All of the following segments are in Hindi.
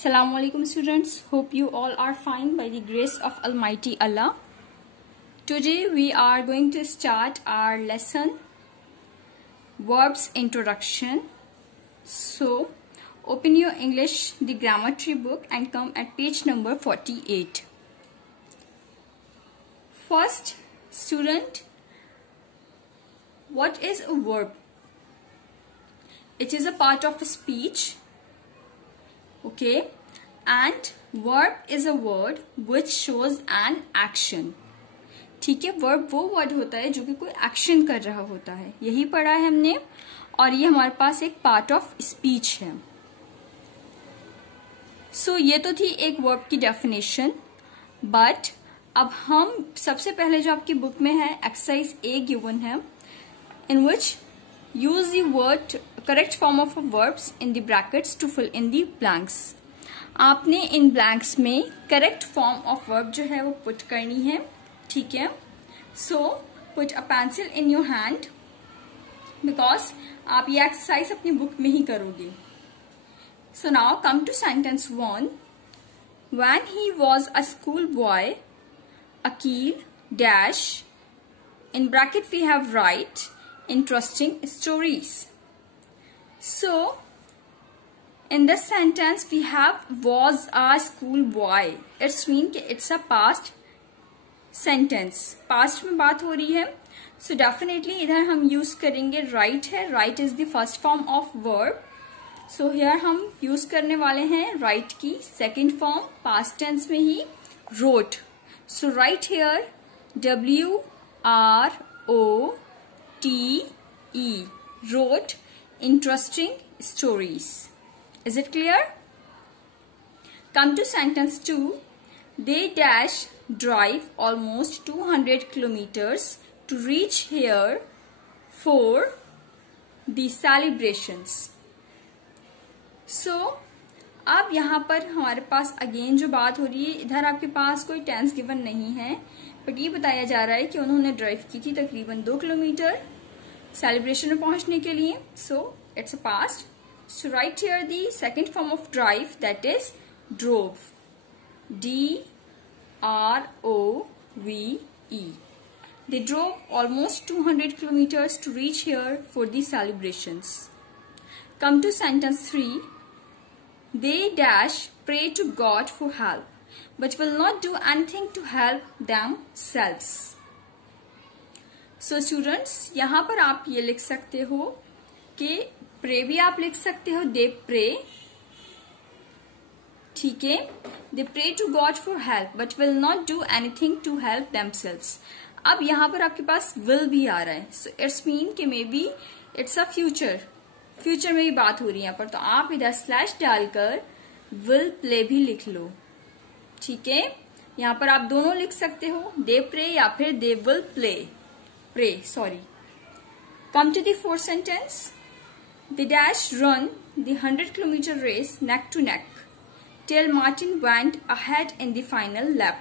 Assalamu alaikum students. Hope you all are fine by the grace of Almighty Allah. Today we are going to start our lesson Verbs Introduction. So open your English the grammar tree book and come at page number 48. First, student, what is a verb? It is a part of a speech. Okay, and verb is a word which shows an action. ठीक है, verb वो word होता है जो कि कोई action कर रहा होता है. यही पढ़ा है हमने और ये हमारे पास एक part of speech है. So ये तो थी एक verb की definition, but अब हम सबसे पहले जो आपकी बुक में है exercise A given है, in which use the word correct form of verbs in the brackets to fill in the blanks. आपने इन blanks में correct form of verb जो है वो put करनी है. ठीक है, so put a pencil in your hand because आप ये exercise अपनी book में ही करोगे. So now come to sentence 1. When he was a schoolboy, Akil dash, in bracket we have write interesting stories. So in this sentence we have was a schoolboy. It's mean कि it's a past sentence. Past में बात हो रही है. So definitely इधर हम use करेंगे write है. Write is the first form of verb. So here हम use करने वाले हैं write की second form past tense में ही wrote. So write here W R O T E, wrote interesting stories. Is it clear? Come to sentence 2. They dash drive almost 200 kilometers to reach here for the celebrations. So अब यहाँ पर हमारे पास अगेन जो बात हो रही है, इधर आपके पास कोई टेंस गिवन नहीं है, बट ये बताया जा रहा है कि उन्होंने ड्राइव की थी तकरीबन 2 किलोमीटर सेलिब्रेशन में पहुंचने के लिए. So it's a past. So right here the second form of drive, that is drove. DROVE. They drove almost 200 kilometers to reach here for the celebrations. Come to sentence 3. They dash pray to God for help, but will not do anything to help themselves. So students, यहाँ पर आप ये लिख सकते हो कि pray भी आप लिख सकते हो, they pray. ठीक है, they pray to God for help, but will not do anything to help themselves. अब यहाँ पर आपके पास will भी आ रहा है. So it's mean कि maybe it's a future. Future में भी बात हो रही है यहाँ पर, तो आप इधर स्लैश डालकर विल प्ले भी लिख लो. ठीक है, यहाँ पर आप दोनों लिख सकते हो, दे प्रे या फिर they will pray. Sorry. Come to the fourth sentence. The dash run the 100 kilometre race neck to neck till Martin went ahead in the final lap.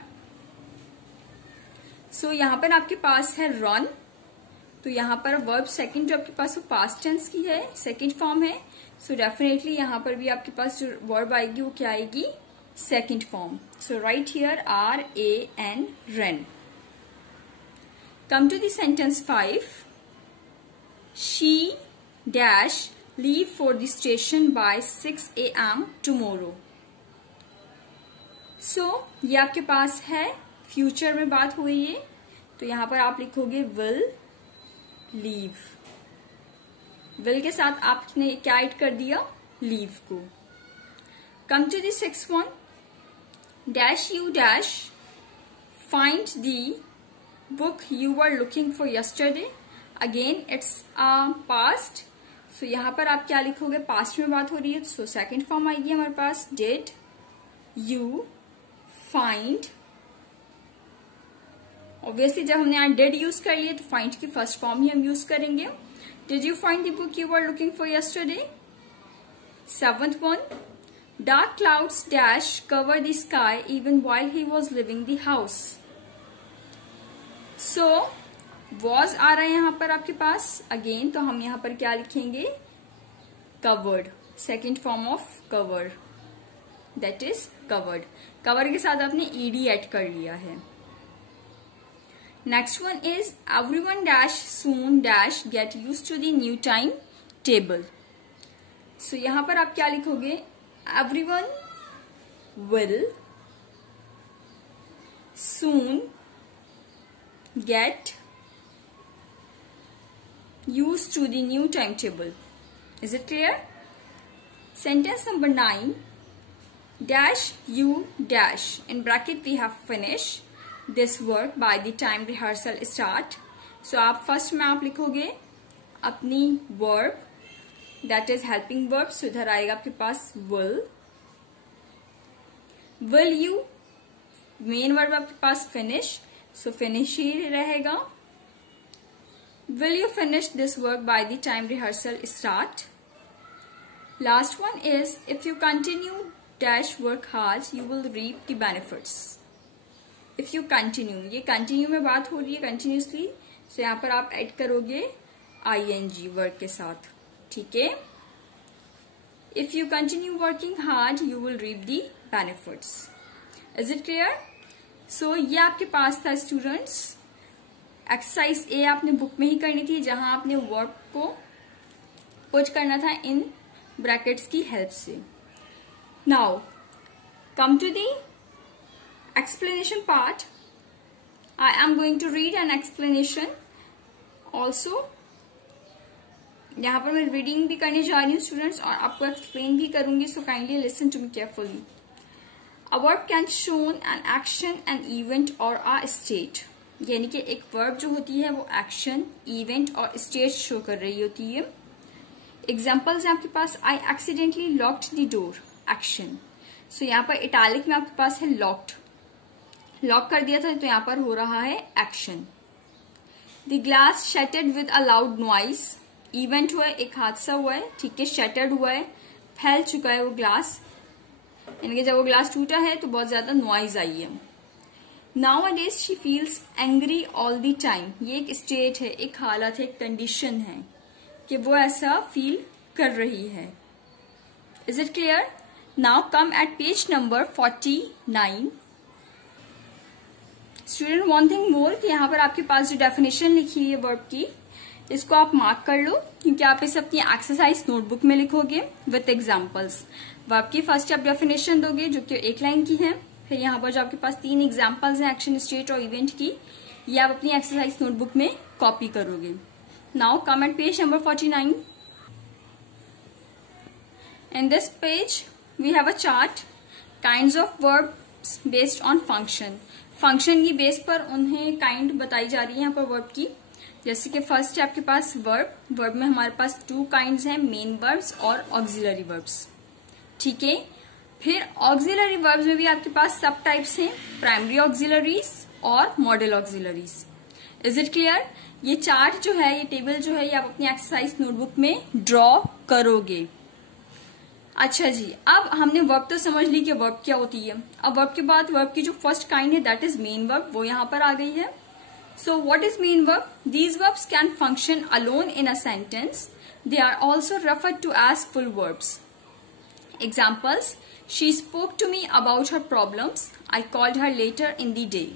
So यहाँ पर आपके पास है रन, तो यहाँ पर वर्ब सेकंड जो आपके पास वो पास्ट टेंस की है, सेकंड फॉर्म है. सो डेफिनेटली यहाँ पर भी आपके पास जो वर्ब आएगी वो क्या आएगी, second form. So right here RAN, run. Come to the sentence 5. She dash leave for the station by 6 AM tomorrow. So ये आपके पास है फ्यूचर में बात हुई है, तो यहाँ पर आप लिखोगे विल लीव. विल के साथ आपने क्या ऐड कर दिया, लीव को. Come to the 6th one. Dash you dash find the book you were looking for yesterday. Again it's past. So यहाँ पर आप क्या लिखोगे, पास्ट में बात हो रही है, सो सेकेंड फॉर्म आएगी हमारे पास डिड यू फाइंड. ऑब्वियसली जब हमने यहाँ डिड यूज कर लिए तो फाइंड की फर्स्ट फॉर्म ही हम यूज करेंगे. Did you find the book you were looking for yesterday. 7th one. Dark clouds dash cover the sky even while he was leaving the house. So was आ रहा है यहाँ पर आपके पास अगेन, तो हम यहाँ पर क्या लिखेंगे, covered. Second form of cover. That is covered. Cover के साथ आपने ed ऐड कर लिया है। Next one is everyone dash soon dash get used to the new time table. So यहां पर आप क्या लिखोगे, everyone will soon get used to the new timetable. Is it clear? Sentence number 9, dash you dash in bracket we have finished this work by the time rehearsal start. So आप first में आप लिखोगे अपनी verb that is helping verb. So इधर आएगा आपके पास will you, main verb आपके पास finish, so finish ही रहेगा। Will you finish this work by the time rehearsal start? Last one is, if you continue dash work hard, you will reap the benefits. If you continue, ये continue में बात हो रही है continuously, so यहाँ पर आप add करोगे ing वर्क के साथ, ठीक है। If you continue working hard, you will reap the benefits. Is it clear? So ये आपके पास था स्टूडेंट्स। एक्सरसाइज ए आपने बुक में ही करनी थी, जहां आपने वर्ब को पुट करना था इन ब्रैकेट्स की हेल्प से। Now come to the explanation part. I am going to read an explanation also. यहां पर मैं रीडिंग भी करने जा रही हूँ स्टूडेंट्स, और आपको एक्सप्लेन भी करूंगी, so kindly listen to me carefully. A verb can show an action, an event और अ स्टेट। यानी कि एक वर्ब जो होती है वो एक्शन, इवेंट और स्टेट शो कर रही होती है। एग्जाम्पल्स है आपके पास, I accidentally locked the door, action. So यहाँ पर इटैलिक में आपके पास है लॉक्ड, लॉक कर दिया था, तो यहाँ पर हो रहा है action. The glass shattered with a loud noise, event हुआ है, एक हादसा हुआ है, ठीक है, शैटर्ड हुआ है, फैल चुका है वो ग्लास, यानी कि जब वो ग्लास टूटा है तो बहुत ज्यादा नॉइज आई है। Nowadays she feels angry all the time, ये एक स्टेट है, एक हालत है, एक कंडीशन है कि वो ऐसा फील कर रही है। Is it clear? Now come at page number 49. Student, one thing more कि यहाँ पर आपके पास जो डेफिनेशन लिखी हुई है वर्ब की, इसको आप मार्क कर लो, क्योंकि आप इसे अपनी एक्सरसाइज नोटबुक में लिखोगे विथ एग्जाम्पल्स। वर्ब की फर्स्ट आप डेफिनेशन दोगे जो कि एक लाइन की है, फिर यहाँ पर जो आपके पास 3 एग्जाम्पल्स हैं एक्शन, स्टेट और इवेंट की, ये आप अपनी एक्सरसाइज नोटबुक में कॉपी करोगे। Now come at page number 49। In this page we have a chart, kinds of verbs based on function. Function की बेस पर उन्हें काइंड बताई जा रही है यहाँ पर वर्ब की। जैसे कि फर्स्ट है आपके पास वर्ब, वर्ब में हमारे पास 2 काइंड्स हैं, मेन वर्ब्स और ऑक्सिलरी वर्ब्स, ठीक है। फिर ऑक्सिलरी वर्ब्स में भी आपके पास सब टाइप्स हैं, प्राइमरी ऑक्सिलरीज और model auxiliaries. Is it clear? ये चार्ट जो है, ये टेबल जो है, ये आप अपनी एक्सरसाइज नोटबुक में ड्रॉ करोगे। अच्छा जी, अब हमने वर्ब तो समझ ली कि वर्ब क्या होती है। अब वर्ब के बाद वर्ब की जो फर्स्ट काइंड है दैट इज मेन वर्ब, वो यहाँ पर आ गई है। So what is main verb? These verbs can function alone in a sentence, they are also referred to as full verbs. Examples, she spoke to me about her problems, I called her later in the day.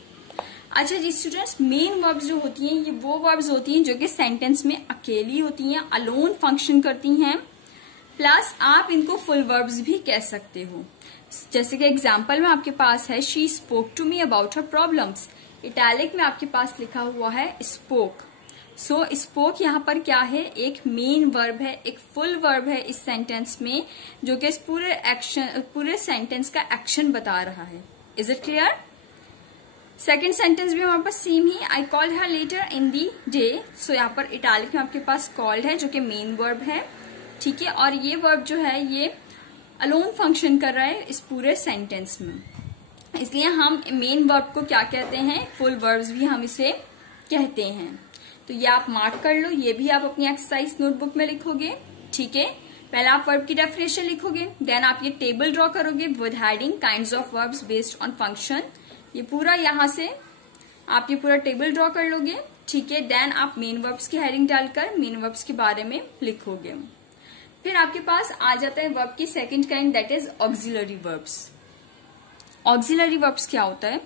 अच्छा जी स्टूडेंट्स, मेन वर्ब्स जो होती हैं ये वो वर्ब्स होती हैं जो कि सेंटेंस में अकेली होती हैं, अलोन फंक्शन करती हैं, प्लस आप इनको फुल वर्ब्स भी कह सकते हो। जैसे कि एग्जाम्पल में आपके पास है she spoke to me about her problems, italic में आपके पास लिखा हुआ है spoke। सो स्पोक यहाँ पर क्या है, एक मेन वर्ब है, एक फुल वर्ब है इस सेंटेंस में, जो कि इस पूरे सेंटेंस का एक्शन बता रहा है। Is it clear? Second sentence भी हमारे पास सेम ही, I called her later in the day. So यहाँ पर इटैलिक में आपके पास कॉल्ड है जो कि मेन वर्ब है, ठीक है, और ये वर्ब जो है ये अलोन फंक्शन कर रहा है इस पूरे सेंटेंस में, इसलिए हम मेन वर्ब को क्या कहते हैं, फुल वर्ब्स भी हम इसे कहते हैं। तो ये आप मार्क कर लो, ये भी आप अपनी एक्सरसाइज नोटबुक में लिखोगे, ठीक है। पहले आप वर्ब की डेफिनेशन लिखोगे, देन आप ये टेबल ड्रॉ करोगे with heading kinds of verbs based on function. ये पूरा यहाँ से आप ये पूरा टेबल ड्रॉ कर लोगे, ठीक है। देन आप मेन वर्ब्स की हेडिंग डालकर मेन वर्ब्स के बारे में लिखोगे। फिर आपके पास आ जाता है वर्ब की second kind, that is auxiliary verbs. Auxiliary verbs क्या होता है?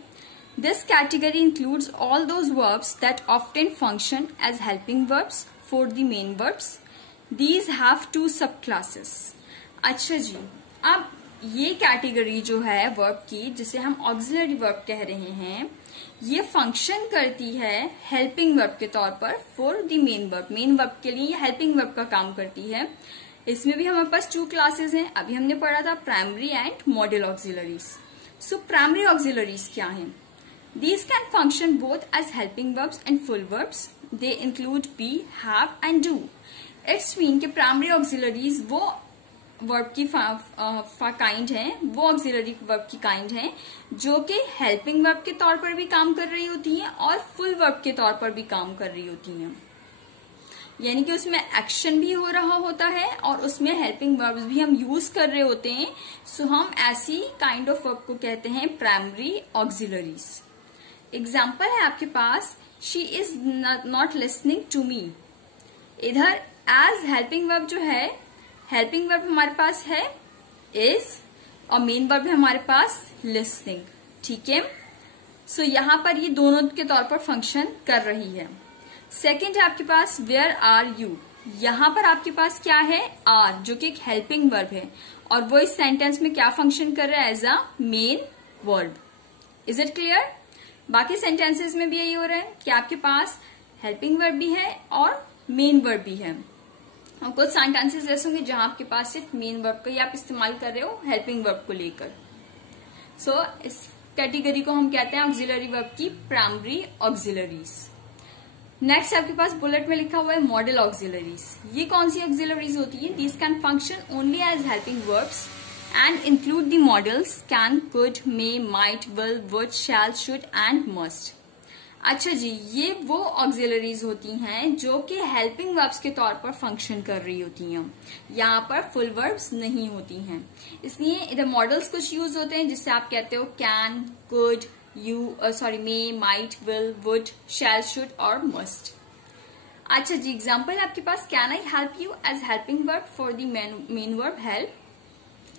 This category includes all those verbs that often function as helping verbs for the main verbs. These have 2 सब क्लासेस. अच्छा जी, अब ये कैटेगरी जो है वर्ब की, जिसे हम ऑक्सिलरी वर्ब कह रहे हैं, ये फंक्शन करती है हेल्पिंग वर्ब के तौर पर for the main verb. Main verb के लिए ये हेल्पिंग वर्ब का काम करती है. इसमें भी हमारे पास 2 क्लासेस हैं. अभी हमने पढ़ा था primary and modal auxiliaries. So primary auxiliaries क्या हैं? These can function both as helping verbs and full verbs. They include be, have and do. It's mean के प्राइमरी ऑक्सिलरीज वो वर्ब की काइंड है, वो ऑक्सिलरी वर्ब की काइंड है जो कि हेल्पिंग वर्ब के तौर पर भी काम कर रही होती हैं और फुल वर्ब के तौर पर भी काम कर रही होती हैं. यानी कि उसमें एक्शन भी हो रहा होता है और उसमें हेल्पिंग वर्ब्स भी हम यूज कर रहे होते हैं. सो हम ऐसी काइंड ऑफ वर्ब को कहते हैं प्राइमरी ऑक्सिलरीज. एग्जाम्पल है आपके पास, she is not listening to me. इधर एज हेल्पिंग वर्ब जो है, हेल्पिंग वर्ब हमारे पास है इज और मेन वर्ब है हमारे पास लिसनिंग. ठीक है. सो यहां पर ये दोनों के तौर पर फंक्शन कर रही है. सेकेंड है आपके पास वेयर आर यू. यहां पर आपके पास क्या है? आर, जो कि एक हेल्पिंग वर्ब है और वो इस सेंटेंस में क्या फंक्शन कर रहा है? As a main verb. Is it clear? बाकी सेंटेंसेस में भी यही हो रहा है कि आपके पास हेल्पिंग वर्ब भी है और मेन वर्ब भी है. और कुछ सेंटेंसेस ऐसे होंगे जहां आपके पास सिर्फ मेन वर्ब का ही आप इस्तेमाल कर रहे हो हेल्पिंग वर्ब को लेकर. सो इस कैटेगरी को हम कहते हैं ऑक्सिलरी वर्ब की प्राइमरी ऑक्सिलरीज. नेक्स्ट आपके पास बुलेट में लिखा हुआ है मॉडल ऑक्सिलरीज. ये कौन सी ऑक्सिलरीज होती है? This can function only as helping verbs and include the modals can, could, may, might, will, would, shall, should and must. अच्छा जी, ये वो ऑक्सिलरीज होती हैं जो कि हेल्पिंग वर्ब्स के तौर पर फंक्शन कर रही होती हैं. यहाँ पर फुल वर्ब्स नहीं होती हैं. इसलिए इधर मॉडल्स कुछ यूज होते हैं जिससे आप कहते हो can, could, may, might, will, would, shall, should और मस्ट. अच्छा जी, एग्जाम्पल है आपके पास, can I help you as helping verb for the main verb help.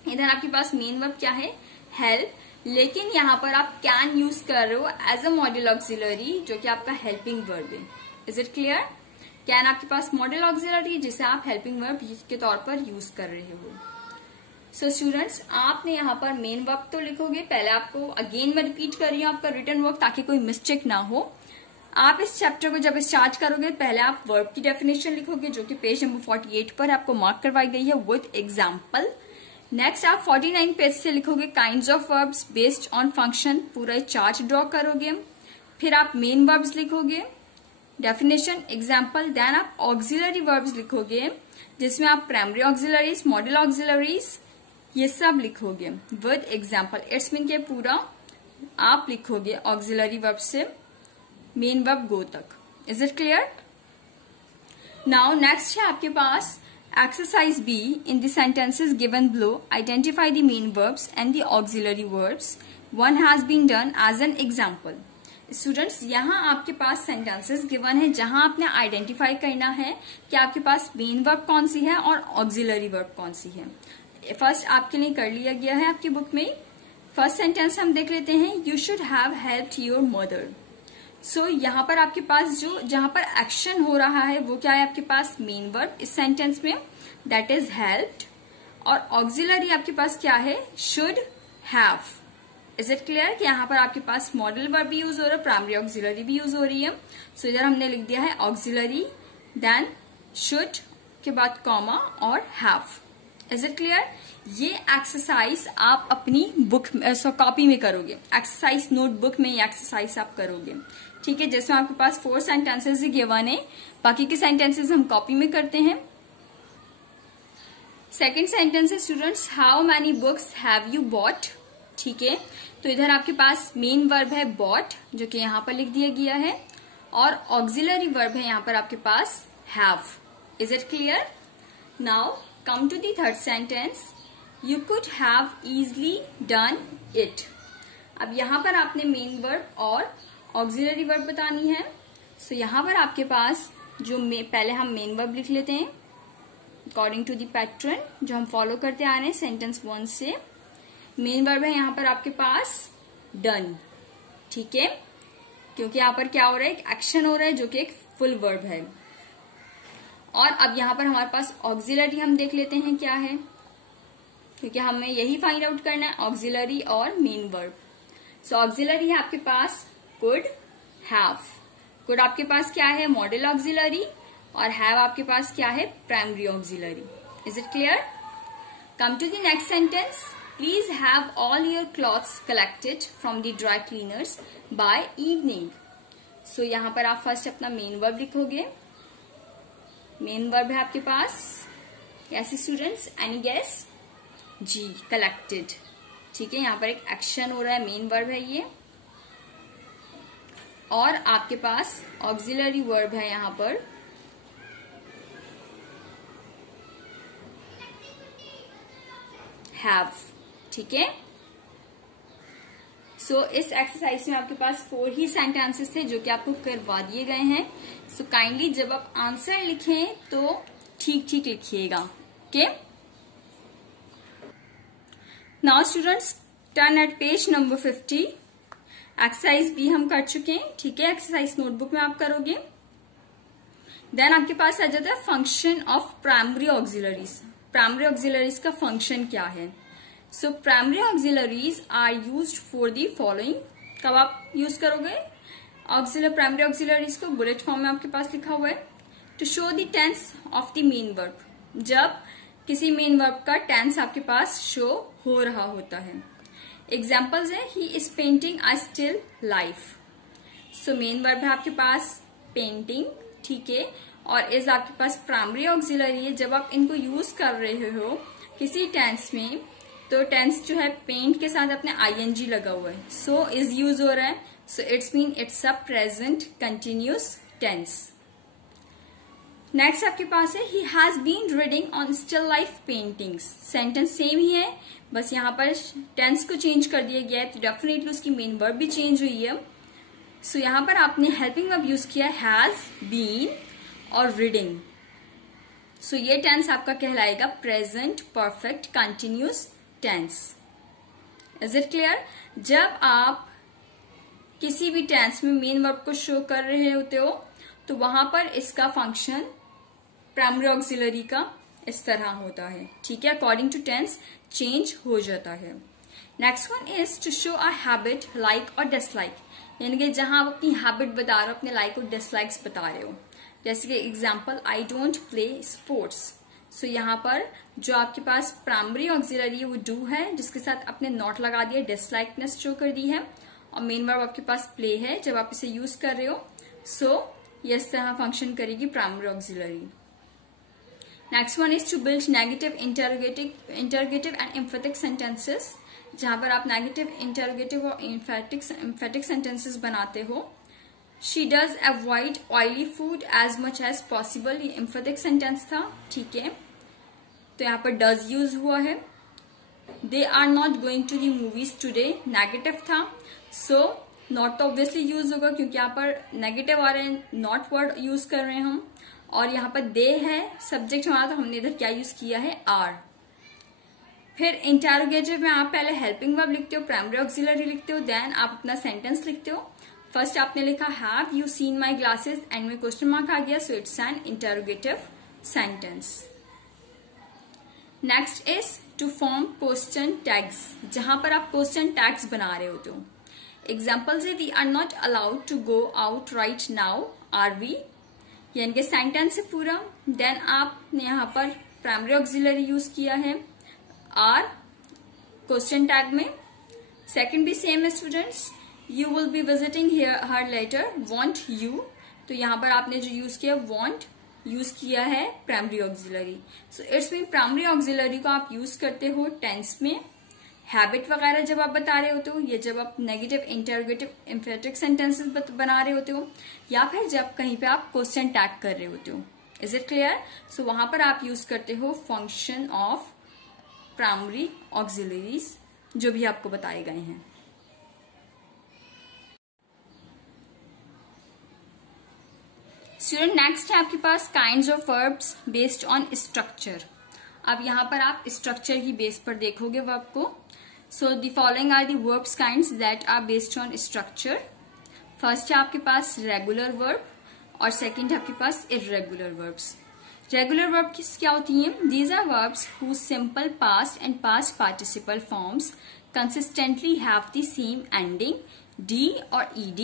इधर आपके पास मेन वर्ब क्या है? हेल्प. लेकिन यहाँ पर आप कैन यूज कर रहे हो एज अ मॉडल ऑक्सिलरी जो कि आपका हेल्पिंग वर्ब है. Is it clear? कैन आपके पास मॉडल ऑक्सिलरी जिसे आप हेल्पिंग वर्ब के तौर पर यूज कर रहे हो. सो स्टूडेंट्स, आपने यहाँ पर मेन वर्ब तो लिखोगे. पहले आपको अगेन मैं रिपीट कर रही हूँ आपका रिटन वर्क ताकि कोई मिस्टेक ना हो. आप इस चैप्टर को जब स्टार्ट करोगे पहले आप वर्ब की डेफिनेशन लिखोगे जो कि पेज नंबर 48 पर आपको मार्क करवाई गई है विद एग्जाम्पल. नेक्स्ट आप 49 पेज से लिखोगे kinds of verbs based on function. पूरा चार्ट ड्रॉ करोगे. फिर आप मेन वर्ब्स लिखोगे, डेफिनेशन, एग्जाम्पल. देन आप ऑक्सिलरी वर्ब्स लिखोगे जिसमें आप प्राइमरी ऑक्सिलरीज, मॉडल ऑक्सिलरीज ये सब लिखोगे विद एग्जाम्पल. इट्स मीन के पूरा आप लिखोगे ऑक्सिलरी वर्ब से मेन वर्ब गो तक. Is it clear? Now next है आपके पास Exercise B. In the sentences given below, identify the main verbs and the auxiliary verbs. One has been done as an example. Students, यहाँ आपके पास sentences given है जहां आपने identify करना है कि आपके पास main verb कौन सी है और auxiliary verb कौन सी है. फर्स्ट आपके लिए कर लिया गया है आपकी बुक में. फर्स्ट सेंटेंस हम देख लेते हैं. You should have helped your mother. सो यहाँ पर आपके पास जहां पर एक्शन हो रहा है वो क्या है? आपके पास मेन वर्ब इस सेंटेंस में, दैट इज हेल्प्ड. और ऑक्सिलरी आपके पास क्या है? Should have. Is it clear कि यहाँ पर आपके पास मॉडल वर्ब भी यूज हो रहा है, प्राइमरी ऑक्सिलरी भी यूज हो रही है. सो इधर हमने लिख दिया है ऑक्सिलरी, देन शुड के बाद कॉमा और हैव. Is it clear? ये एक्सरसाइज आप अपनी बुक कॉपी में करोगे. एक्सरसाइज नोटबुक में ये एक्सरसाइज आप करोगे. ठीक है, जिसमें आपके पास 4 सेंटेंसेस ही गिवन है, बाकी के सेंटेंसेस हम कॉपी में करते हैं. सेकेंड सेंटेंस है students, how many books have you bought. ठीक है, तो इधर आपके पास मेन वर्ब है बॉट जो कि यहाँ पर लिख दिया गया है और ऑक्सिलरी वर्ब है यहाँ पर आपके पास have. Is it clear? Now come to the third sentence, you could have easily done it. अब यहाँ पर आपने मेन वर्ब और ऑक्सिलरी वर्ब बतानी है. सो यहाँ पर आपके पास पहले हम मेन वर्ब लिख लेते हैं अकॉर्डिंग टू द पैटर्न जो हम फॉलो करते आ रहे हैं सेंटेंस 1 से. मेन वर्ब है यहाँ पर आपके पास डन, ठीक है, क्योंकि यहाँ पर क्या हो रहा है, एक एक्शन हो रहा है जो कि एक फुल वर्ब है। और अब यहाँ पर हमारे पास ऑक्सिलरी हम देख लेते हैं क्या है, क्योंकि हमें यही फाइंड आउट करना है, ऑक्सिलरी और मेन वर्ब। सो ऑक्सिलरी है आपके पास कुड, हैव। कुड आपके पास क्या है, मॉडल ऑक्सिलरी, और हैव आपके पास क्या है, primary auxiliary. Is it clear? Come to the next sentence. Please have all your clothes collected from the dry cleaners by evening. So यहाँ पर आप फर्स्ट अपना मेन वर्ब लिखोगे। मेन वर्ब है आपके पास, कैसे स्टूडेंट्स, एनी गेस? जी, कलेक्टेड, ठीक है, यहाँ पर एक एक्शन हो रहा है, मेन वर्ब है ये। और आपके पास ऑक्सिलरी वर्ब है यहाँ पर हैव, ठीक है। सो इस एक्सरसाइज में आपके पास 4 ही सेंटेंसेस थे जो कि आपको करवा दिए गए हैं। सो काइंडली जब आप आंसर लिखें तो ठीक ठीक लिखिएगा, okay. Now students turn eight page number 50। Exercise भी हम कर चुके हैं, ठीक है, एक्सरसाइज नोटबुक में आप करोगे। देन आपके पास आ जाता है function of primary auxiliaries. Primary auxiliaries का फंक्शन क्या है? So primary auxiliaries are used for the following. कब आप यूज करोगे प्राइमरी ऑक्सिलरीज को? बुलेट फॉर्म में आपके पास लिखा हुआ है। To show the tense of the main verb, जब किसी मेन वर्ब का टेंस आपके पास शो हो रहा होता है। एग्जाम्पल्स है, he is painting a still life. So main verb है आपके पास पेंटिंग, ठीक है, और इज आपके पास प्राइमरी ऑक्सिलरी है। जब आप इनको यूज कर रहे हो किसी टेंस में, तो टेंस जो है पेंट के साथ अपने आईएनजी लगा हुआ है, सो इज यूज हो रहा है। So it's mean it's a present continuous tense. Next आपके पास है, he has been reading on still life paintings. Sentence same ही है, बस यहाँ पर टेंस को चेंज कर दिया गया है, तो डेफिनेटली उसकी मेन वर्ब भी चेंज हुई है। सो यहाँ पर आपने हेल्पिंग वर्ब यूज किया हैज बीन और रीडिंग। सो ये टेंस आपका कहलाएगा present perfect continuous tense. Is it clear? जब आप किसी भी टेंस में मेन वर्ब को शो कर रहे होते हो तो वहां पर इसका फंक्शन प्राइमरी ऑक्सिलरी का इस तरह होता है, ठीक है, अकॉर्डिंग टू टेंस चेंज हो जाता है। Next one is to show a habit like और डिसलाइक, यानी कि जहां आप अपनी हैबिट बता रहे हो, अपने लाइक और डिसलाइक्स बता रहे हो। जैसे कि example, I don't play sports. So यहाँ पर जो आपके पास प्राइमरी ऑक्सिलरी है वो डू है, जिसके साथ आपने नॉट लगा दिया, डिसलाइकनेस शो कर दी है, और मेन वर्ब आपके पास प्ले है जब आप इसे यूज कर रहे हो। सो ये इस तरह फंक्शन करेगी primary auxiliary. Next one is to build negative, interrogative and emphatic sentences, जहां पर आप नेगेटिव, इंटरोगेटिव और एम्फेटिक सेंटेंसेस बनाते हो। She does avoid oily food as much as possible, ये एम्फेटिक सेंटेंस था, ठीक है, तो यहाँ पर डज यूज हुआ है। They are not going to the movies today, negative था, सो नॉट तो ऑब्वियसली यूज होगा क्योंकि यहाँ पर नेगेटिव आ रहे हैं, नॉट वर्ड यूज कर रहे हैं हम, और यहाँ पर दे है सब्जेक्ट हमारा, तो हमने इधर क्या यूज किया है, आर। फिर इंटरोगेटिव में आप पहले हेल्पिंग वर्ब लिखते हो, प्राइमरी ऑक्सिलरी लिखते हो, देन आप अपना सेंटेंस लिखते हो। फर्स्ट आपने लिखा have you seen my glasses, end में क्वेश्चन मार्क आ गया, so it's an interrogative sentence. Next is to form question tags, जहां पर आप क्वेश्चन टैग्स बना रहे होते हो। एग्जाम्पल्स है, we are not allowed to go out right now, are we, यानी कि सेंटेंस है पूरा। देन आपने यहाँ पर प्राइमरी ऑक्सिलरी यूज किया है आर क्वेश्चन टैग में। सेकंड भी सेम है students, you will be visiting her letter, won't you, तो यहाँ पर आपने जो यूज किया वांट यूज किया है primary auxiliary. So it's mean primary auxiliary को आप यूज करते हो टेंस में, हैबिट वगैरह जब आप बता रहे होते हो, या जब आप नेगेटिव, इंटरोगेटिव, एम्फेटिक सेंटेंसेस बना रहे होते हो, या फिर जब कहीं पे आप क्वेश्चन टैग कर रहे होते हो। Is it clear? सो वहां पर आप यूज करते हो फंक्शन ऑफ प्राइमरी ऑक्सिलरीज, जो भी आपको बताए गए हैं। स्टूडेंट नेक्स्ट है आपके पास kinds of verbs based on structure. अब यहाँ पर आप स्ट्रक्चर की बेस पर देखोगे वर्ब को। So the following are the verbs kinds that are based on structure. First है आपके पास रेगुलर वर्ब और सेकंड है आपके पास इर्रेगुलर वर्ब्स। रेगुलर वर्ब क्या होती हैं? These are verbs whose simple past and past participle forms consistently have the same ending d or ed.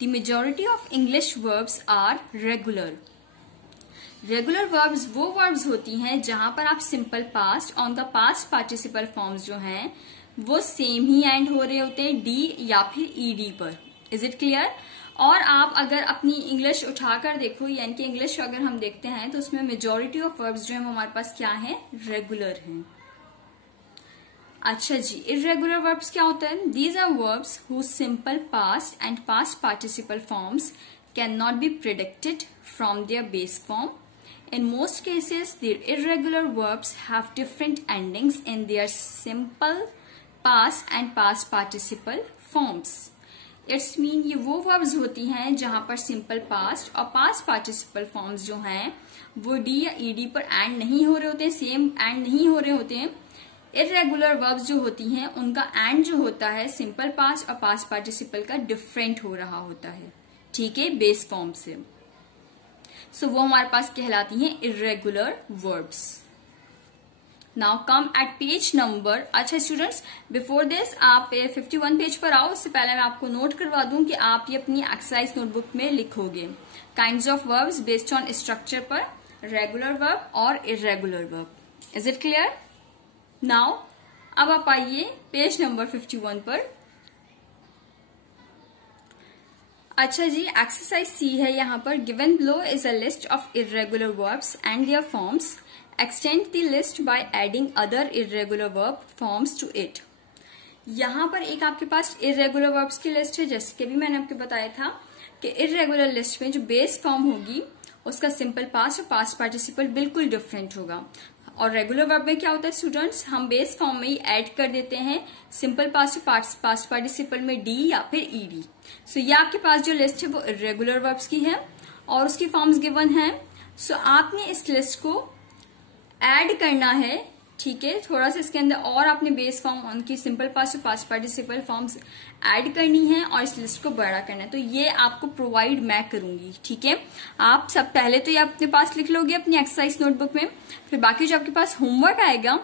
The majority of English verbs are regular. Regular verbs वो वर्ब्स होती हैं जहां पर आप सिंपल पास्ट और उनका पास्ट पार्टिसिपल फॉर्म्स जो हैं वो सेम ही एंड हो रहे होते हैं डी या फिर ईडी पर। Is it clear? और आप अगर अपनी इंग्लिश उठाकर देखो, यानी कि इंग्लिश अगर हम देखते हैं तो उसमें मेजॉरिटी ऑफ वर्ब्स जो है हमारे पास क्या है? रेगुलर हैं। अच्छा जी, इर्रेगुलर वर्ब्स क्या होता है? These are verbs whose simple past and past participle forms can not be predicted from their base form. In most cases, the irregular verbs have different endings in their simple past and past participle forms. It's mean ये वो verbs होती हैं जहां पर simple past और past participle forms जो हैं वो d या ed पर end नहीं हो रहे होते हैं, same end नहीं हो रहे होते हैं। irregular verbs जो होती हैं उनका end जो होता है simple past और past participle का different हो रहा होता है, ठीक है, base form से। सो वो हमारे पास कहलाती हैं irregular verbs. Now come at page number, अच्छा स्टूडेंट्स बिफोर दिस आप 51 पेज पर आओ। उससे पहले मैं आपको नोट करवा दूं कि आप ये अपनी एक्सरसाइज नोटबुक में लिखोगे kinds of verbs based on structure पर, रेगुलर वर्ब और irregular verb. Is it clear? Now अब आप आइए पेज नंबर 51 पर। अच्छा जी, एक्सरसाइज सी है यहाँ पर। Given below is a list of irregular verbs and their forms. Extend the list by adding other irregular verb forms to it. यहाँ पर एक आपके पास इर्रेगुलर वर्ब्स की लिस्ट है, जैसे कि भी मैंने आपको बताया था कि इर्रेगुलर लिस्ट में जो बेस फॉर्म होगी उसका सिंपल पास्ट और पास्ट पार्टिसिपल बिल्कुल डिफरेंट होगा। और रेगुलर वर्ब में क्या होता है स्टूडेंट्स, हम बेस फॉर्म में ही ऐड कर देते हैं सिंपल पास्ट पास्ट पार्टिसिपल में डी या फिर ईडी। सो ये आपके पास जो लिस्ट है वो इर्रेगुलर वर्ब्स की है और उसकी फॉर्म्स गिवन है। सो आपने इस लिस्ट को ऐड करना है, ठीक है, थोड़ा सा इसके अंदर और आपने बेस फॉर्म उनकी सिंपल पास्ट और पास्ट पार्टिसिपल फॉर्म्स ऐड करनी है और इस लिस्ट को बड़ा करना है। तो ये आपको प्रोवाइड मैं करूंगी, ठीक है। आप सब पहले तो ये अपने पास लिख लोगे अपनी एक्सरसाइज नोटबुक में, फिर बाकी जो आपके पास होमवर्क आएगा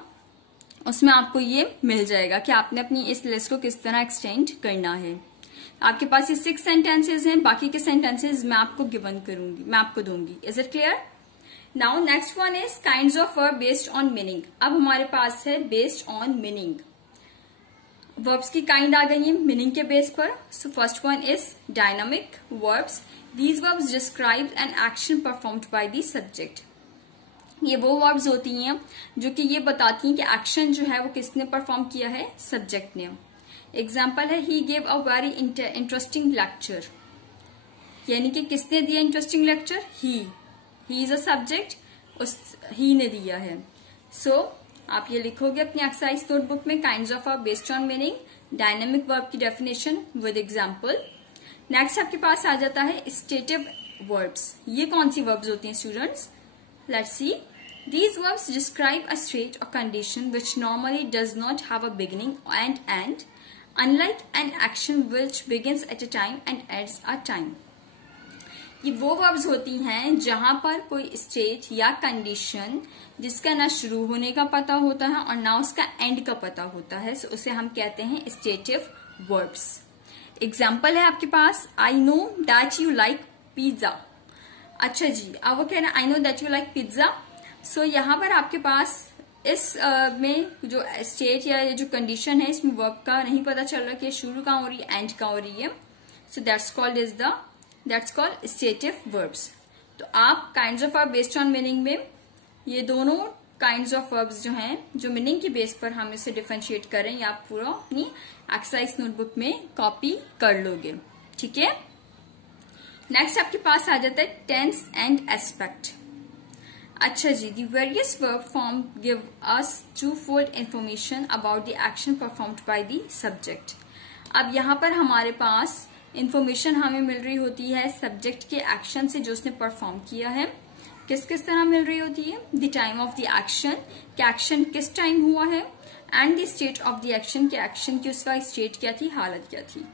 उसमें आपको ये मिल जाएगा कि आपने अपनी इस लिस्ट को किस तरह एक्सटेंड करना है। आपके पास ये 6 सेंटेंसेज हैं, बाकी के सेंटेंसेज मैं आपको गिवन करूंगी, मैं आपको दूंगी। Is it clear? Now next one is kinds of verb based on meaning. अब हमारे पास है बेस्ड ऑन मीनिंग। वर्ब्स की काइंड आ गई है मीनिंग के बेस पर। So first one is dynamic verbs. These verbs describe an action performed by the subject. ये वो वर्ब्स होती हैं जो कि ये बताती हैं कि एक्शन जो है वो किसने परफॉर्म किया है, सब्जेक्ट ने। एग्जाम्पल है he gave a very interesting lecture, यानी कि किसने दिया interesting lecture, he is a subject, उस ही ने दिया है। सो आप ये लिखोगे अपनी एक्सरसाइज नोटबुक में kinds of verb based on meaning, dynamic verb की डेफिनेशन विद एग्जाम्पल। नेक्स्ट आपके पास आ जाता है स्टेटिव वर्ब्स। ये कौन सी वर्ब्स होती हैं students? Let's see. These verbs describe a state or condition which normally does not have a beginning and end, unlike an action which begins at a time and ends at time. ये वो वर्ब्स होती हैं जहां पर कोई स्टेट या कंडीशन जिसका ना शुरू होने का पता होता है और ना उसका एंड का पता होता है, so उसे हम कहते हैं स्टेटिव वर्ब्स। एग्जाम्पल है आपके पास, I know that you like pizza. अच्छा जी, अब वो कह रहे हैं I know that you like pizza. So यहाँ पर आपके पास इस में जो स्टेट या जो कंडीशन है इसमें वर्ब का नहीं पता चल रहा कि शुरू कहाँ हो रही है, एंड कहाँ हो रही है। So that's called stative verbs. तो आप kinds of verb based on meaning में ये दोनों काइंड्स ऑफ वर्ब्स जो हैं जो मीनिंग के बेस पर हम इसे डिफरेंशिएट करें, या आप पूरा अपनी एक्सरसाइज नोटबुक में कॉपी कर लोगे, ठीक है। नेक्स्ट आपके पास आ जाता है टेंस एंड एस्पेक्ट। अच्छा जी, the various verb form give us twofold information about the action performed by the subject. अब यहाँ पर हमारे पास इंफॉर्मेशन हमें मिल रही होती है सब्जेक्ट के एक्शन से जो उसने परफॉर्म किया है। किस किस तरह मिल रही होती है? The time of the action, कि एक्शन किस टाइम हुआ है, and the state of the action, के एक्शन की उसका स्टेट क्या थी, हालत क्या थी।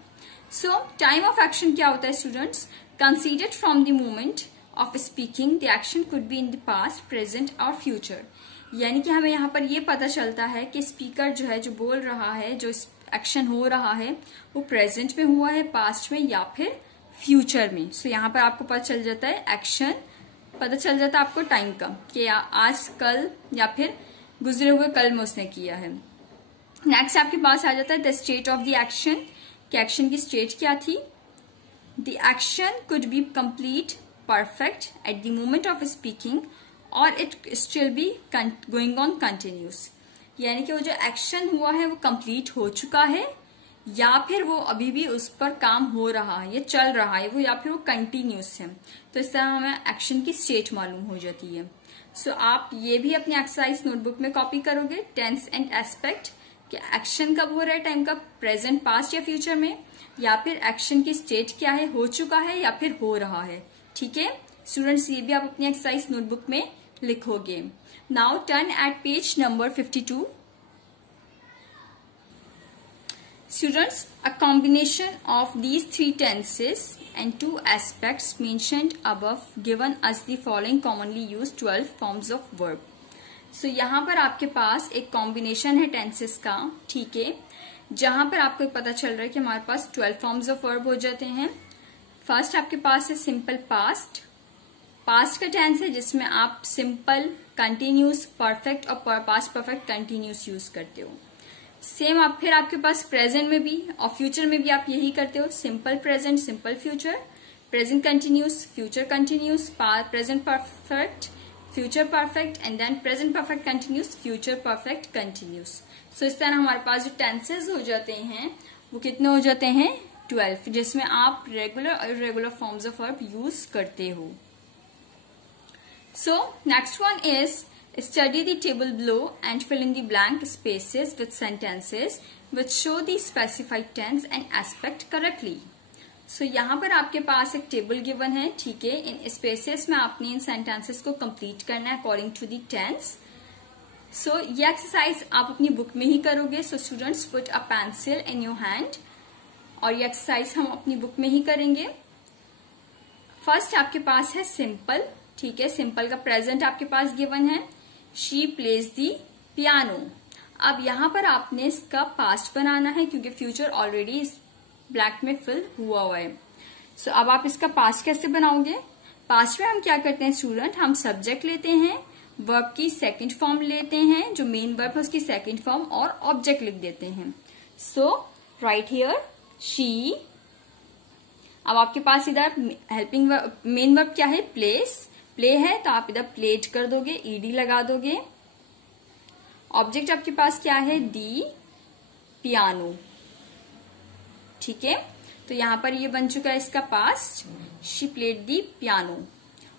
सो टाइम ऑफ एक्शन क्या होता है students, considered from the moment of speaking the action could be in the past, present और फ्यूचर। यानी कि हमें यहाँ पर ये पता चलता है कि स्पीकर जो है, जो बोल रहा है, जो एक्शन हो रहा है, वो प्रेजेंट में हुआ है, पास्ट में या फिर फ्यूचर में। सो यहाँ पर आपको पता चल जाता है एक्शन, पता चल जाता है आपको टाइम का कि आज, कल या फिर गुजरे हुए कल में उसने किया है। नेक्स्ट आपके पास आ जाता है the state of the action, कि एक्शन की स्टेट क्या थी। The action could be complete, perfect at the moment of speaking और it still be going on continuous. यानी कि वो जो एक्शन हुआ है वो कंप्लीट हो चुका है या फिर वो अभी भी उस पर काम हो रहा है, ये चल रहा है वो, या फिर वो कंटिन्यूस है। तो इस तरह हमें एक्शन की स्टेट मालूम हो जाती है। सो आप ये भी अपनी एक्सरसाइज नोटबुक में कॉपी करोगे, टेंस एंड एस्पेक्ट, कि एक्शन कब हो रहा है टाइम का, प्रेजेंट, पास्ट या फ्यूचर में, या फिर एक्शन की स्टेट क्या है, हो चुका है या फिर हो रहा है। ठीक है स्टूडेंट्स, ये भी आप अपनी एक्सरसाइज नोटबुक में लिखोगे। Now turn eight page number 52। Students, a combination of these three tenses and two aspects mentioned above given us the following commonly used 12 forms of verb. So यहाँ पर आपके पास एक कॉम्बिनेशन है टेंसेस का, ठीक है, जहां पर आपको पता चल रहा है कि हमारे पास 12 फॉर्म्स ऑफ वर्ब हो जाते हैं। फर्स्ट आपके पास है सिंपल पास्ट, पास्ट का टेंस है जिसमें आप सिंपल, कंटिन्यूस, परफेक्ट और पास्ट परफेक्ट कंटिन्यूस यूज करते हो। सेम आप फिर आपके पास प्रेजेंट में भी और फ्यूचर में भी आप यही करते हो, simple present, simple future, present continuous, future continuous, present perfect, future perfect and then present perfect continuous, future perfect continuous. So इस तरह हमारे पास जो टेंसेस हो जाते हैं वो कितने हो जाते हैं, 12, जिसमें आप रेगुलर और irregular forms of verb use करते हो। So next one is study the table below and fill in the blank spaces with sentences which show the specified tense and aspect correctly. So यहाँ पर आपके पास एक टेबल गिवन है, ठीक है, इन स्पेसेस में आपने इन सेंटेंसेस को कंप्लीट करना है अकॉर्डिंग टू द टेंस। सो ये एक्सरसाइज आप अपनी बुक में ही करोगे। So students put a pencil in your hand, और ये एक्सरसाइज हम अपनी बुक में ही करेंगे। फर्स्ट आपके पास है सिंपल, ठीक है, सिंपल का प्रेजेंट आपके पास गिवन है, शी प्लेज दी पियानो। अब यहां पर आपने इसका पास्ट बनाना है क्योंकि फ्यूचर ऑलरेडी इस ब्लैंक में फिल हुआ है। सो अब आप इसका पास्ट कैसे बनाओगे, पास्ट में हम क्या करते हैं स्टूडेंट, हम सब्जेक्ट लेते हैं, वर्ब की सेकंड फॉर्म लेते हैं, जो मेन वर्ब है उसकी सेकंड फॉर्म, और ऑब्जेक्ट लिख देते हैं। सो राइट हियर शी। अब आपके पास इधर हेल्पिंग वर्ब, मेन वर्ब क्या है, प्लेस, प्ले है तो आप इधर प्लेड कर दोगे, ईडी लगा दोगे। ऑब्जेक्ट आपके पास क्या है, दी पियानो, ठीक है। तो यहां पर ये बन चुका है इसका past, she played the piano.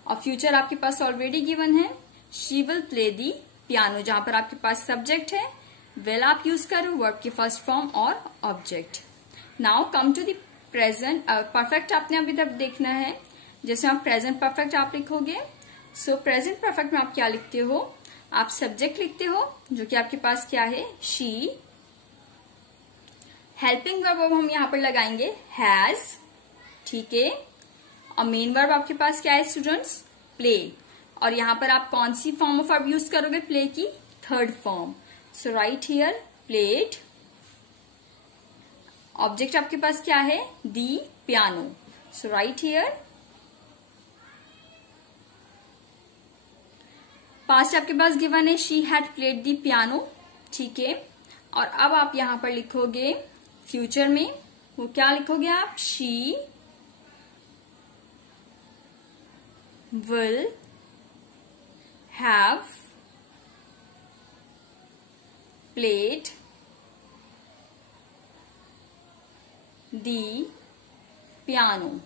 और फ्यूचर आपके पास ऑलरेडी गिवन है, she will play the piano, जहां पर आपके पास सब्जेक्ट है, विल आप यूज करो, वर्ब की फर्स्ट फॉर्म और object. Now come to the present perfect, आपने अभी तक देखना है। जैसे आप प्रेजेंट परफेक्ट आप लिखोगे, सो प्रेजेंट परफेक्ट में आप क्या लिखते हो, आप सब्जेक्ट लिखते हो जो कि आपके पास क्या है, शी। हेल्पिंग वर्ब अब हम यहां पर लगाएंगे हैज, ठीक है। और मेन वर्ब आपके पास क्या है स्टूडेंट्स, प्ले। और यहां पर आप कौन सी फॉर्म ऑफ वर्ब यूज करोगे, प्ले की third form. So right here played. Object आपके पास क्या है, the piano. So right here past आपके पास गिवन है, she had played the piano, ठीक है। और अब आप यहां पर लिखोगे फ्यूचर में, वो क्या लिखोगे आप, she will have played the piano.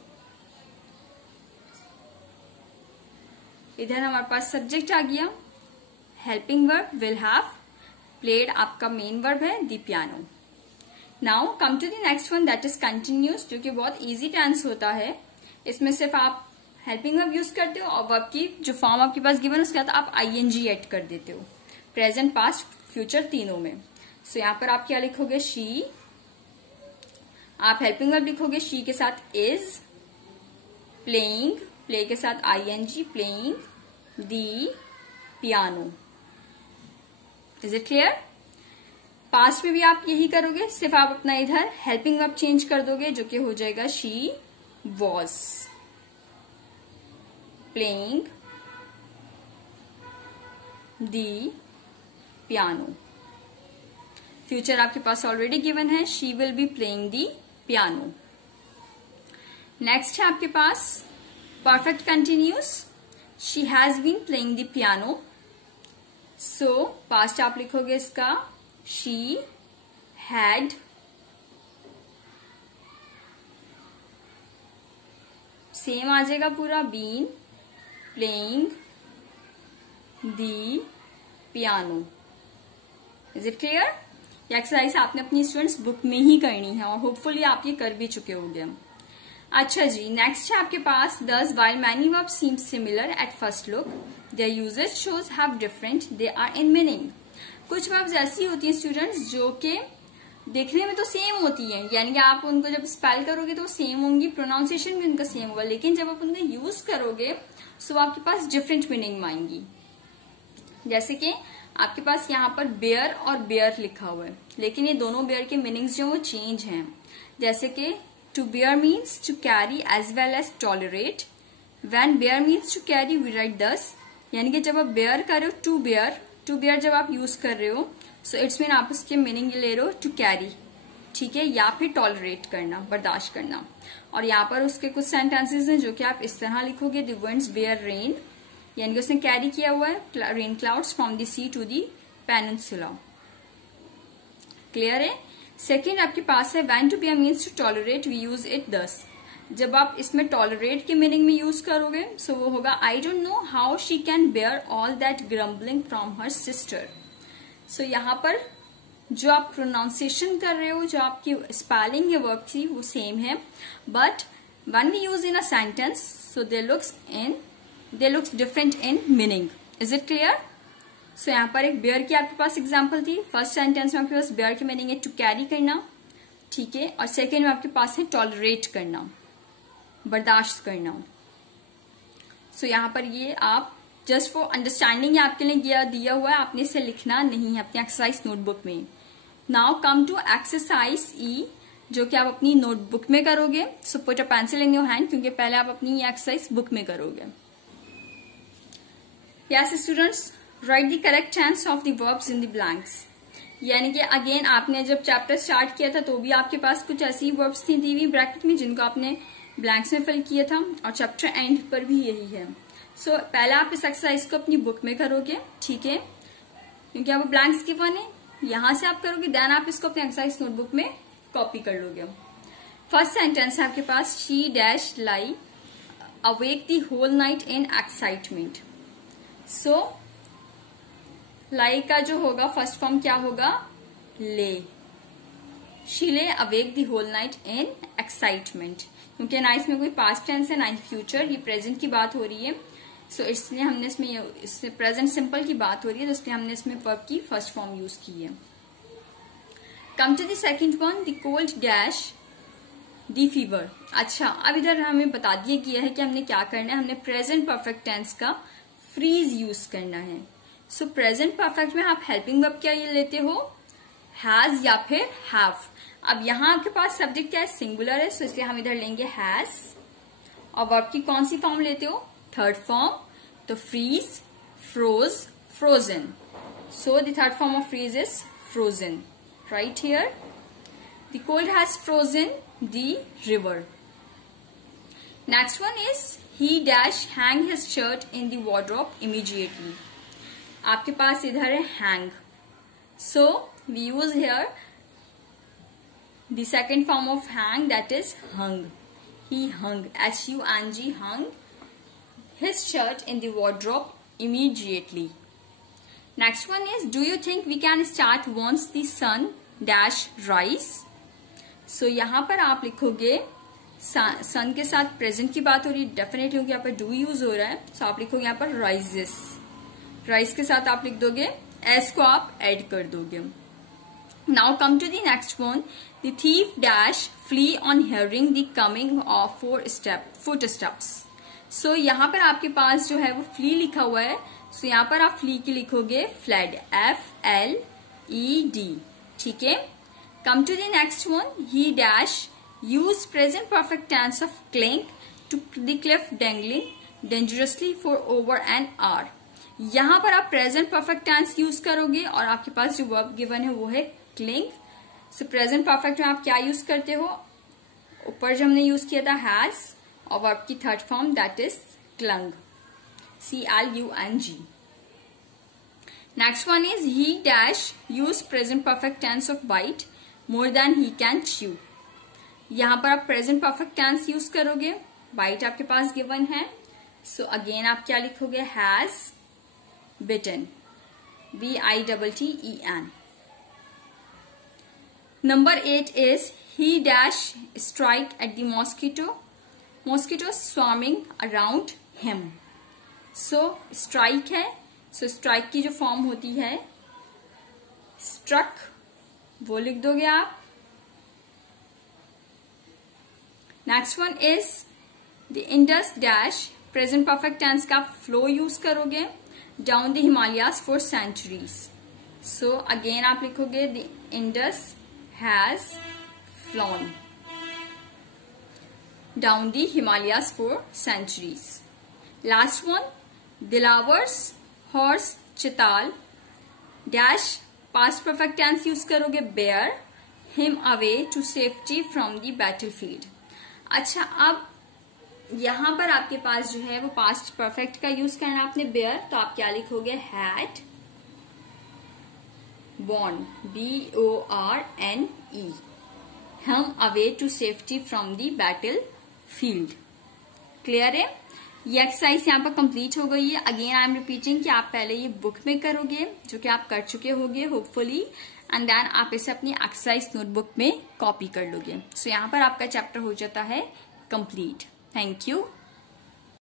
इधर हमारे पास सब्जेक्ट आ गया, helping verb will have, played आपका मेन वर्ब है, the piano. Now come to the next one that is continuous, जो कि बहुत इजी टेंस होता है। इसमें सिर्फ आप हेल्पिंग वर्ब यूज करते हो और वर्ब की जो फॉर्म आपके पास गिवन उसके साथ आप आईएनजी ऐड कर देते हो, प्रेजेंट, पास्ट, फ्यूचर तीनों में। सो यहाँ पर आप क्या लिखोगे, शी। आप हेल्पिंग वर्ब लिखोगे शी के साथ इज, प्लेइंग, प्ले के साथ ing, playing the piano. Is it clear? Past में भी आप यही करोगे, सिर्फ आप अपना इधर हेल्पिंग वर्ब चेंज कर दोगे, जो कि हो जाएगा she was playing the piano. Future आपके पास ऑलरेडी गिवन है, she will be playing the piano. Next है आपके पास perfect continuous, she has been playing the piano. So past आप लिखोगे इसका शी हैड सेम आ जाएगा पूरा, been playing the piano. Is it clear? ये एक्सरसाइज आपने अपनी स्टूडेंट्स बुक में ही करनी है और होपफुली आप ये कर भी चुके होंगे। अच्छा जी, नेक्स्ट है आपके पास thus while many verb seem similar at first look their usages shows have different they are in meaning. कुछ वर्ब्स ऐसी होती हैं स्टूडेंट्स जो कि देखने में तो सेम होती हैं, यानी कि आप उनको जब स्पेल करोगे तो सेम होंगी, प्रोनाउंसिएशन भी उनका सेम होगा, लेकिन जब आप उनका यूज करोगे तो आपके पास डिफरेंट मीनिंग आएंगी। जैसे कि आपके पास यहाँ पर बेयर और बेयर लिखा हुआ है, लेकिन ये दोनों बेयर के मीनिंग्स जो वो चेंज हैं। जैसे कि to bear means to carry as well as tolerate, when bear means to carry we write thus, यानी कि जब आप बेयर कर रहे हो टू बेयर जब आप यूज कर रहे हो सो इट्स मीन आप उसके मीनिंग ले रहे हो टू कैरी, ठीक है, या फिर टॉलरेट करना, बर्दाश्त करना। और यहाँ पर उसके कुछ सेंटेंसेस हैं जो कि आप इस तरह लिखोगे, द विंड्स बेयर रेन, यानी कि उसने कैरी किया हुआ है rain clouds from the sea to the peninsula. Clear है? सेकेंड आपके पास है when to bear means to tolerate we use it thus. जब आप इसमें टॉलरेट के मीनिंग में यूज करोगे सो वो होगा I don't know how she can bear all that grumbling from her sister. So यहाँ पर जो आप प्रोनाउंसिएशन कर रहे हो, जो आपकी स्पेलिंग है वर्ब की, वो सेम है, but when we use in a sentence so they looks different in meaning. Is it clear? So यहाँ पर एक बेयर की आपके पास एग्जाम्पल थी। फर्स्ट सेंटेंस में आपके पास बेयर की मीनिंग है टू कैरी करना, ठीक है, और सेकेंड में आपके पास है टॉलरेट करना, बर्दाश्त करना। सो यहाँ पर ये आप जस्ट फॉर अंडरस्टैंडिंग आपके लिए दिया हुआ है, आपने इसे लिखना नहीं है अपनी एक्सरसाइज नोटबुक में। Now come to exercise E, जो कि आप अपनी नोटबुक में करोगे। So put a pencil in your hand, क्योंकि पहले आप अपनी ये एक्सरसाइज बुक में करोगे। Yes students, write the correct answer of the verbs in the blanks. यानी कि अगेन आपने जब चैप्टर स्टार्ट किया था तो भी आपके पास कुछ ऐसी वर्ब्स थी दी हुई ब्रैकेट में जिनको आपने ब्लैंक्स में फिल किया था, और चैप्टर एंड पर भी यही है। सो पहले आप इस एक्सरसाइज को अपनी बुक में करोगे, ठीक है, क्योंकि आप ब्लैंक्स गिवन है, यहां से आप करोगे, देन आप इसको अपनी एक्सरसाइज नोटबुक में कॉपी कर लोगे। फर्स्ट सेंटेंस है आपके पास she dash lie awake the whole night in excitement. So lie का जो होगा फर्स्ट फॉर्म क्या होगा, lay. She lay awake the whole night in excitement, क्योंकि ना इसमें कोई पास्ट टेंस है ना ही फ्यूचर, ये प्रेजेंट की बात हो रही है। सो इसलिए हमने इसमें प्रेजेंट सिंपल की बात हो रही है, तो इसलिए हमने इसमें वर्ब की फर्स्ट फॉर्म यूज की है। Come to the second one, the cold dash the fever. अच्छा, अब इधर हमें बता दिया गया है कि हमने क्या करना है, हमने प्रेजेंट परफेक्ट टेंस का फ्रीज यूज करना है। सो प्रेजेंट परफेक्ट में आप हेल्पिंग वर्ब क्या ये लेते हो, हैज या फिर हैव। अब यहाँ आपके पास सब्जेक्ट क्या है, सिंगुलर है, सो इसलिए हम इधर लेंगे हैज, और वर्ब की कौन सी फॉर्म लेते हो, थर्ड फॉर्म, तो freeze, froze, frozen. So the third form of freeze is frozen, right here. The cold has frozen the river. Next one is he dash hang his shirt in the wardrobe immediately. आपके पास इधर है hang, so we use here the second form of hang, that is hung. He hung, H-U-N-G, hung his shirt in the wardrobe immediately. Next one is, do you think we can start once the sun dash rise? So यहाँ पर आप लिखोगे सन के साथ प्रेजेंट की बात हो रही है, डेफिनेटली क्योंकि यहाँ पर डू यूज हो रहा है, सो आप लिखोगे यहाँ पर राइजेस। राइज के साथ आप लिख दोगे एस को आप ऐड कर दोगे। Now come to the next one. The thief dash flee on hearing the coming of footsteps. So यहाँ पर आपके पास जो है वो flee लिखा हुआ है. So यहाँ पर आप flee की लिखोगे fled, FLED. ठीक है. Come to the next one. He dash used present perfect tense of cling to the cliff dangling dangerously for over an hour. यहाँ पर आप प्रेजेंट परफेक्ट टेंस यूज करोगे और आपके पास जो वर्ब गिवन है वो है क्लिंग. सो प्रेजेंट परफेक्ट में आप क्या यूज करते हो? ऊपर जो हमने यूज किया था हैज, और वर्ब की third form that is clung, CLUNG. Next one is he dash use present perfect tense of bite more than he can chew. यहाँ पर आप प्रेजेंट परफेक्ट टेंस यूज करोगे, बाइट आपके पास गिवन है. सो अगेन आप क्या लिखोगे? Has bitten, BITTEN. Number 8 is he dash strike at the mosquito swarming around him. So strike है. So strike की जो फॉर्म होती है struck, वो लिख दोगे आप. Next one is the Indus dash present perfect tense का फ्लो यूज करोगे. Down the Himalayas for centuries. So again आप लिखोगे the Indus has flown down the Himalayas for centuries. Last one, Dilawar's horse Chital dash past perfect tense use करोगे bear him away to safety from the battlefield. अच्छा, अब यहां पर आपके पास जो है वो पास्ट परफेक्ट का यूज करना है आपने बेयर, तो आप क्या लिखोगे? Had borne, BORNE him away to safety from the battlefield. Clear है? ये एक्सरसाइज यहाँ पर कंप्लीट हो गई है. अगेन आई एम रिपीटिंग कि आप पहले ये बुक में करोगे, जो कि आप कर चुके होंगे होपफुली, एंड देन आप इसे अपनी एक्सरसाइज नोटबुक में कॉपी कर लोगे. सो यहाँ पर आपका चैप्टर हो जाता है कंप्लीट. Thank you.